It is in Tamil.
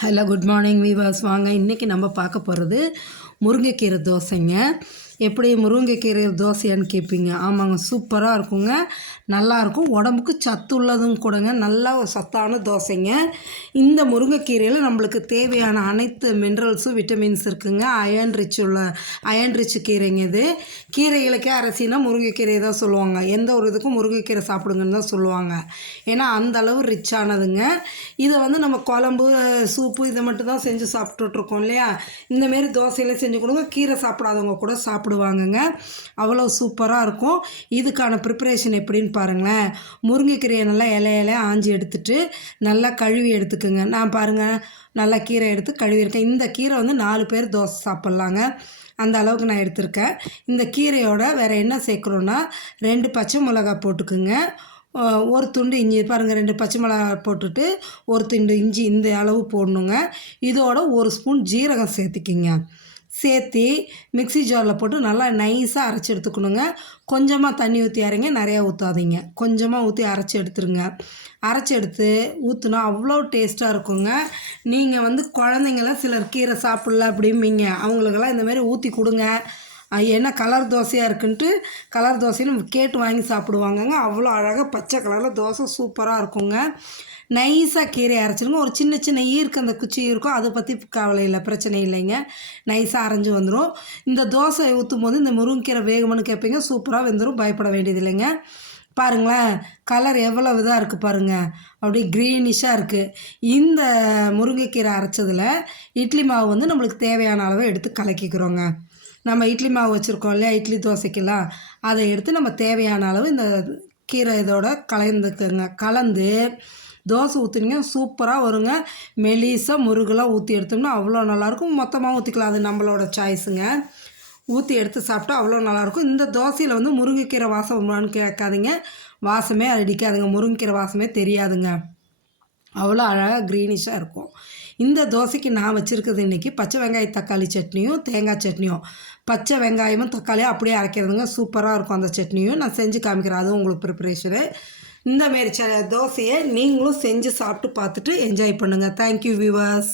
Hello good morning viewers. வாங்க இன்றைக்கி நம்ம பார்க்க போகிறது முருங்கைக்கீரை தோசைங்க. எப்படி முருங்கைக்கீரை தோசையான்னு கேட்பீங்க? ஆமாங்க, சூப்பராக இருக்குங்க, நல்லாயிருக்கும், உடம்புக்கு சத்து உள்ளதும் கூடங்க. நல்லா ஒரு சத்தான தோசைங்க. இந்த முருங்கைக்கீரையில் நம்மளுக்கு தேவையான அனைத்து மினரல்ஸும் விட்டமின்ஸ் இருக்குங்க. அயன் ரிச் கீரைங்க இது. கீரைகளுக்கே அரசினா முருங்கைக்கீரை தான் சொல்லுவாங்க. எந்த ஒரு இதுக்கும் முருங்கைக்கீரை சாப்பிடுங்கன்னு தான் சொல்லுவாங்க. ஏன்னா அந்தளவு ரிச்சானதுங்க. இதை நம்ம குழம்பு, சூப்பு இதை மட்டும் தான் செஞ்சு சாப்பிட்டுட்ருக்கோம் இல்லையா? இந்தமாரி தோசையில் செஞ்சு கொடுங்க, கீரை சாப்பிடாதவங்க கூட சாப்பிடுவாங்கங்க. அவ்வளோ சூப்பராக இருக்கும். இதுக்கான ப்ரிப்பரேஷன் எப்படின்னு பாருங்களேன். முருங்கைக்கீரையை நல்லா இலையில ஆஞ்சி எடுத்துட்டு நல்லா கழுவி எடுத்துக்குங்க. நான் பாருங்கள், நல்லா கீரை எடுத்து கழுவியிருக்கேன். இந்த கீரை 4 பேர் தோசை சாப்பிட்லாங்க. அந்த அளவுக்கு நான் எடுத்திருக்கேன். இந்த கீரையோட வேறு என்ன சேர்க்குறோன்னா 2 பச்சை மிளகா போட்டுக்குங்க, ஒரு துண்டு இஞ்சி. பாருங்கள், 2 பச்சை மிளகா போட்டுட்டு ஒரு துண்டு இஞ்சி இந்த அளவு போடணுங்க. இதோட 1 ஸ்பூன் ஜீரகம் சேர்த்திக்கிங்க. சேர்த்தி மிக்ஸி ஜாரில் போட்டு நல்லா நைஸாக அரைச்சி எடுத்துக்கணுங்க. கொஞ்சமாக தண்ணி ஊற்றி அரைங்க, நிறையா ஊற்றாதீங்க. கொஞ்சமாக ஊற்றி அரைச்சி எடுத்துருங்க. அரைச்சி எடுத்து ஊற்றுனா அவ்வளோ டேஸ்ட்டாக இருக்குங்க. நீங்கள் குழந்தைங்களாம் சிலர் கீரை சாப்பிட்ல அப்படிம்பீங்க, அவங்களுக்கெல்லாம் இந்தமாரி ஊற்றி கொடுங்க. ஏன்னா கலர் தோசையாக இருக்குன்ட்டு கலர் தோசைன்னு கேட்டு வாங்கி சாப்பிடுவாங்கங்க. அவ்வளோ அழகாக பச்சை கலரில் தோசை சூப்பராக இருக்குங்க. நைஸாக கீரையை அரைச்சிடுங்க. ஒரு சின்ன சின்ன ஈர்க்கு அந்த குச்சி இருக்கும், அதை பற்றி கவலை இல்லை, பிரச்சனை இல்லைங்க. நைஸாக அரைஞ்சி வந்துடும். இந்த தோசை ஊற்றும் போது இந்த முருங்கைக்கீரை வேகணும்னு கேட்பீங்க, சூப்பராக வெந்துடும், பயப்பட வேண்டியது இல்லைங்க. பாருங்களேன், கலர் எவ்வளோ இதாக இருக்குது பாருங்கள், அப்படியே க்ரீனிஷாக இருக்குது. இந்த முருங்கைக்கீரை அரைச்சதில் இட்லி மாவு நம்மளுக்கு தேவையான அளவை எடுத்து கலக்கிக்கிறோங்க. நம்ம இட்லி மாவு வச்சுருக்கோம் இல்லையா, இட்லி தோசைக்கெல்லாம், அதை எடுத்து நம்ம தேவையான அளவு இந்த கீரை இதோட கலந்துக்குங்க. கலந்து தோசை ஊற்றுனீங்க, சூப்பராக வருங்க. மெலிசாக முருகெல்லாம் ஊற்றி எடுத்தோம்னா அவ்வளோ நல்லாயிருக்கும். மொத்தமாக ஊற்றிக்கலாம், அது நம்மளோட சாய்ஸுங்க. ஊற்றி எடுத்து சாப்பிட்டா அவ்வளோ நல்லாயிருக்கும். இந்த தோசையில் முருங்கைக்கீரை வாசம் வருமானு கேட்காதீங்க, வாசமே அடிக்காதுங்க, முருங்கைக்கீரை வாசமே தெரியாதுங்க. அவ்வளோ அழகாக க்ரீனிஷாக இருக்கும். இந்த தோசைக்கு நான் வச்சுருக்கிறது இன்றைக்கி பச்சை வெங்காய தக்காளி சட்னியும் தேங்காய் சட்னியும். பச்சை வெங்காயமும் தக்காளியும் அப்படியே அரைக்கிறதுங்க, சூப்பராக இருக்கும். அந்த சட்னியும் நான் செஞ்சு காமிக்கிறேன், அதுவும் உங்களுக்கு ப்ரிப்பரேஷனு. இந்தமாரி தோசையை நீங்களும் செஞ்சு சாப்பிட்டு பார்த்துட்டு என்ஜாய் பண்ணுங்கள். Thank you viewers.